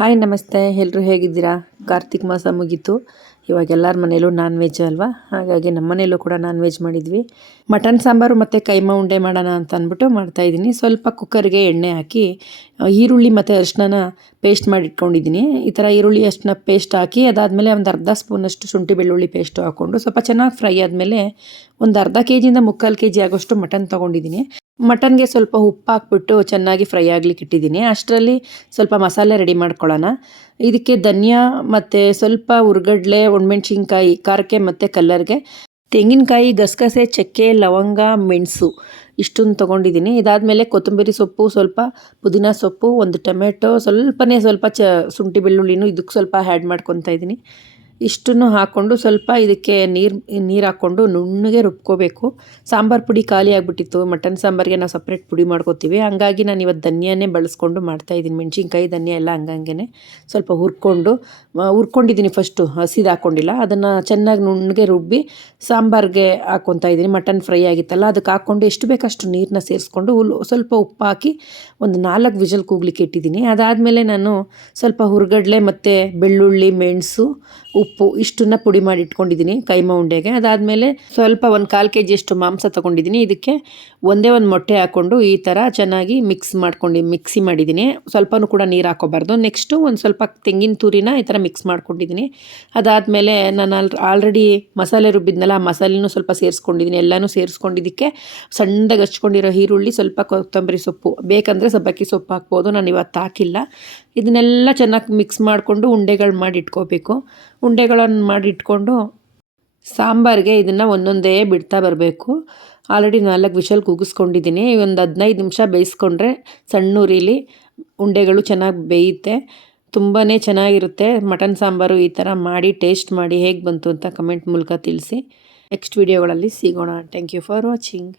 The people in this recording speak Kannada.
ಹಾಯ್ ನಮಸ್ತೆ, ಎಲ್ಲರೂ ಹೇಗಿದ್ದೀರಾ? ಕಾರ್ತಿಕ್ ಮಾಸ ಮುಗೀತು. ಇವಾಗ ಎಲ್ಲರ ಮನೇಲೂ ನಾನ್ ವೆಜ್ ಅಲ್ವಾ, ಹಾಗಾಗಿ ನಮ್ಮ ಮನೇಲೂ ಕೂಡ ನಾನ್ ವೆಜ್ ಮಾಡಿದ್ವಿ. ಮಟನ್ ಸಾಂಬಾರು ಮತ್ತು ಕೈಮಾ ಉಂಡೆ ಮಾಡೋಣ ಅಂತ ಅಂದ್ಬಿಟ್ಟು ಮಾಡ್ತಾಯಿದ್ದೀನಿ. ಸ್ವಲ್ಪ ಕುಕ್ಕರ್ಗೆ ಎಣ್ಣೆ ಹಾಕಿ ಈರುಳ್ಳಿ ಮತ್ತು ಅರಿಶಿನ ಪೇಸ್ಟ್ ಮಾಡಿ ಇಟ್ಕೊಂಡಿದ್ದೀನಿ. ಈ ಥರ ಈರುಳ್ಳಿ ಅರಿಶಿನ ಪೇಸ್ಟ್ ಹಾಕಿ ಅದಾದಮೇಲೆ ಒಂದು ಅರ್ಧ ಸ್ಪೂನಷ್ಟು ಶುಂಠಿ ಬೆಳ್ಳುಳ್ಳಿ ಪೇಸ್ಟು ಹಾಕ್ಕೊಂಡು ಸ್ವಲ್ಪ ಚೆನ್ನಾಗಿ ಫ್ರೈ ಆದಮೇಲೆ ಒಂದು ಅರ್ಧ ಕೆಜಿಯಿಂದ ಮುಕ್ಕಾಲು ಕೆಜಿ ಆಗೋಷ್ಟು ಮಟನ್ ತೊಗೊಂಡಿದ್ದೀನಿ. ಮಟನ್ಗೆ ಸ್ವಲ್ಪ ಉಪ್ಪು ಹಾಕ್ಬಿಟ್ಟು ಚೆನ್ನಾಗಿ ಫ್ರೈ ಆಗ್ಲಿಕ್ಕೆ ಇಟ್ಟಿದ್ದೀನಿ. ಅಷ್ಟರಲ್ಲಿ ಸ್ವಲ್ಪ ಮಸಾಲೆ ರೆಡಿ ಮಾಡ್ಕೊಳ್ಳೋಣ. ಇದಕ್ಕೆ ಧನಿಯಾ ಮತ್ತು ಸ್ವಲ್ಪ ಹುರ್ಗಡ್ಲೆ, ಒಣಮೆಣ್ಸಿನ್ಕಾಯಿ ಖಾರಕ್ಕೆ ಮತ್ತು ಕಲ್ಲರ್ಗೆ, ತೆಂಗಿನಕಾಯಿ, ಗಸಗಸೆ, ಚಕ್ಕೆ, ಲವಂಗ, ಮೆಣಸು ಇಷ್ಟನ್ನು ತೊಗೊಂಡಿದ್ದೀನಿ. ಇದಾದಮೇಲೆ ಕೊತ್ತಂಬರಿ ಸೊಪ್ಪು, ಸ್ವಲ್ಪ ಪುದೀನ ಸೊಪ್ಪು, ಒಂದು ಟೊಮೆಟೊ, ಸ್ವಲ್ಪ ಶುಂಠಿ ಬೆಳ್ಳುಳ್ಳಿನೂ ಇದಕ್ಕೆ ಸ್ವಲ್ಪ ಆ್ಯಡ್ ಮಾಡ್ಕೊತಾ ಇದ್ದೀನಿ. ಇಷ್ಟನ್ನು ಹಾಕ್ಕೊಂಡು ಸ್ವಲ್ಪ ಇದಕ್ಕೆ ನೀರು ಹಾಕ್ಕೊಂಡು ನುಣ್ಣಗೆ ರುಬ್ಕೋಬೇಕು. ಸಾಂಬಾರು ಪುಡಿ ಖಾಲಿ ಆಗಿಬಿಟ್ಟಿತ್ತು. ಮಟನ್ ಸಾಂಬಾರಿಗೆ ನಾವು ಸಪ್ರೇಟ್ ಪುಡಿ ಮಾಡ್ಕೋತೀವಿ, ಹಂಗಾಗಿ ನಾನು ಇವತ್ತು ಧನಿಯಾನೇ ಬಳಸ್ಕೊಂಡು ಮಾಡ್ತಾಯಿದ್ದೀನಿ. ಮೆಣಸಿನ್ಕಾಯಿ, ಧನಿಯಾ ಎಲ್ಲ ಹಂಗಂಗೆ ಸ್ವಲ್ಪ ಹುರ್ಕೊಂಡಿದ್ದೀನಿ. ಫಸ್ಟು ಹಸಿದು ಹಾಕ್ಕೊಂಡಿಲ್ಲ, ಅದನ್ನು ಚೆನ್ನಾಗಿ ನುಣ್ಣಗೆ ರುಬ್ಬಿ ಸಾಂಬಾರಿಗೆ ಹಾಕ್ಕೊತಾ ಇದ್ದೀನಿ. ಮಟನ್ ಫ್ರೈ ಆಗಿತ್ತಲ್ಲ, ಅದಕ್ಕೆ ಹಾಕ್ಕೊಂಡು ಎಷ್ಟು ಬೇಕಷ್ಟು ನೀರನ್ನ ಸೇರಿಸ್ಕೊಂಡು ಸ್ವಲ್ಪ ಉಪ್ಪು ಹಾಕಿ ಒಂದು 4 ವಿಷಲ್ ಕೂಗ್ಲಿಕ್ಕೆ ಇಟ್ಟಿದ್ದೀನಿ. ಅದಾದಮೇಲೆ ನಾನು ಸ್ವಲ್ಪ ಹುರ್ಗಡ್ಲೆ ಮತ್ತು ಬೆಳ್ಳುಳ್ಳಿ, ಮೆಣಸು, ಉಪ್ಪು ಇಷ್ಟನ್ನು ಪುಡಿ ಮಾಡಿ ಇಟ್ಕೊಂಡಿದ್ದೀನಿ ಕೈಮಾ ಉಂಡೆಗೆ. ಅದಾದಮೇಲೆ ಸ್ವಲ್ಪ ಒಂದು 1/4 ಕೆಜಿಯಷ್ಟು ಮಾಂಸ ತೊಗೊಂಡಿದ್ದೀನಿ. ಇದಕ್ಕೆ ಒಂದು ಮೊಟ್ಟೆ ಹಾಕ್ಕೊಂಡು ಈ ಥರ ಚೆನ್ನಾಗಿ ಮಿಕ್ಸಿ ಮಾಡಿದ್ದೀನಿ. ಸ್ವಲ್ಪನೂ ಕೂಡ ನೀರು ಹಾಕೋಬಾರ್ದು. ನೆಕ್ಸ್ಟು ಒಂದು ಸ್ವಲ್ಪ ತೆಂಗಿನ ತುರಿನ ಈ ಥರ ಮಿಕ್ಸ್ ಮಾಡ್ಕೊಂಡಿದ್ದೀನಿ. ಅದಾದಮೇಲೆ ನಾನು ಆಲ್ರೆಡಿ ಮಸಾಲೆ ರುಬ್ಬಿದ್ನಲ್ಲ, ಆ ಮಸಾಲೆನೂ ಸ್ವಲ್ಪ ಸೇರಿಸ್ಕೊಂಡಿದ್ದೀನಿ. ಎಲ್ಲನೂ ಸೇರಿಸ್ಕೊಂಡಿದ್ದಕ್ಕೆ ಸಣ್ಣದಾಗಿ ಹಚ್ಕೊಂಡಿರೋ ಈರುಳ್ಳಿ, ಸ್ವಲ್ಪ ಕೊತ್ತಂಬರಿ ಸೊಪ್ಪು, ಬೇಕಂದರೆ ಸಬ್ಬಕ್ಕಿ ಸೊಪ್ಪು ಹಾಕ್ಬೋದು. ನಾನು ಇವತ್ತು ಹಾಕಿಲ್ಲ. ಇದನ್ನೆಲ್ಲ ಚೆನ್ನಾಗಿ ಮಿಕ್ಸ್ ಮಾಡಿಕೊಂಡು ಉಂಡೆಗಳು ಮಾಡಿ ಇಟ್ಕೋಬೇಕು. ಉಂಡೆಗಳನ್ನು ಮಾಡಿಟ್ಕೊಂಡು ಸಾಂಬಾರಿಗೆ ಇದನ್ನು ಒಂದೊಂದೇ ಬಿಡ್ತಾ ಬರಬೇಕು. ಆಲ್ರೆಡಿ 4 ವಿಷಲ್ ಕೂಗಿಸ್ಕೊಂಡಿದ್ದೀನಿ. ಒಂದು 15 ನಿಮಿಷ ಬೇಯಿಸ್ಕೊಂಡ್ರೆ ಸಣ್ಣ ಉರಿಲಿ ಉಂಡೆಗಳು ಚೆನ್ನಾಗಿ ಬೇಯುತ್ತೆ. ತುಂಬಾ ಚೆನ್ನಾಗಿರುತ್ತೆ ಮಟನ್ ಸಾಂಬಾರು. ಈ ಥರ ಮಾಡಿ ಟೇಸ್ಟ್ ಮಾಡಿ ಹೇಗೆ ಬಂತು ಅಂತ ಕಮೆಂಟ್ ಮೂಲಕ ತಿಳಿಸಿ. ನೆಕ್ಸ್ಟ್ ವಿಡಿಯೋಗಳಲ್ಲಿ ಸಿಗೋಣ. Thank you for watching.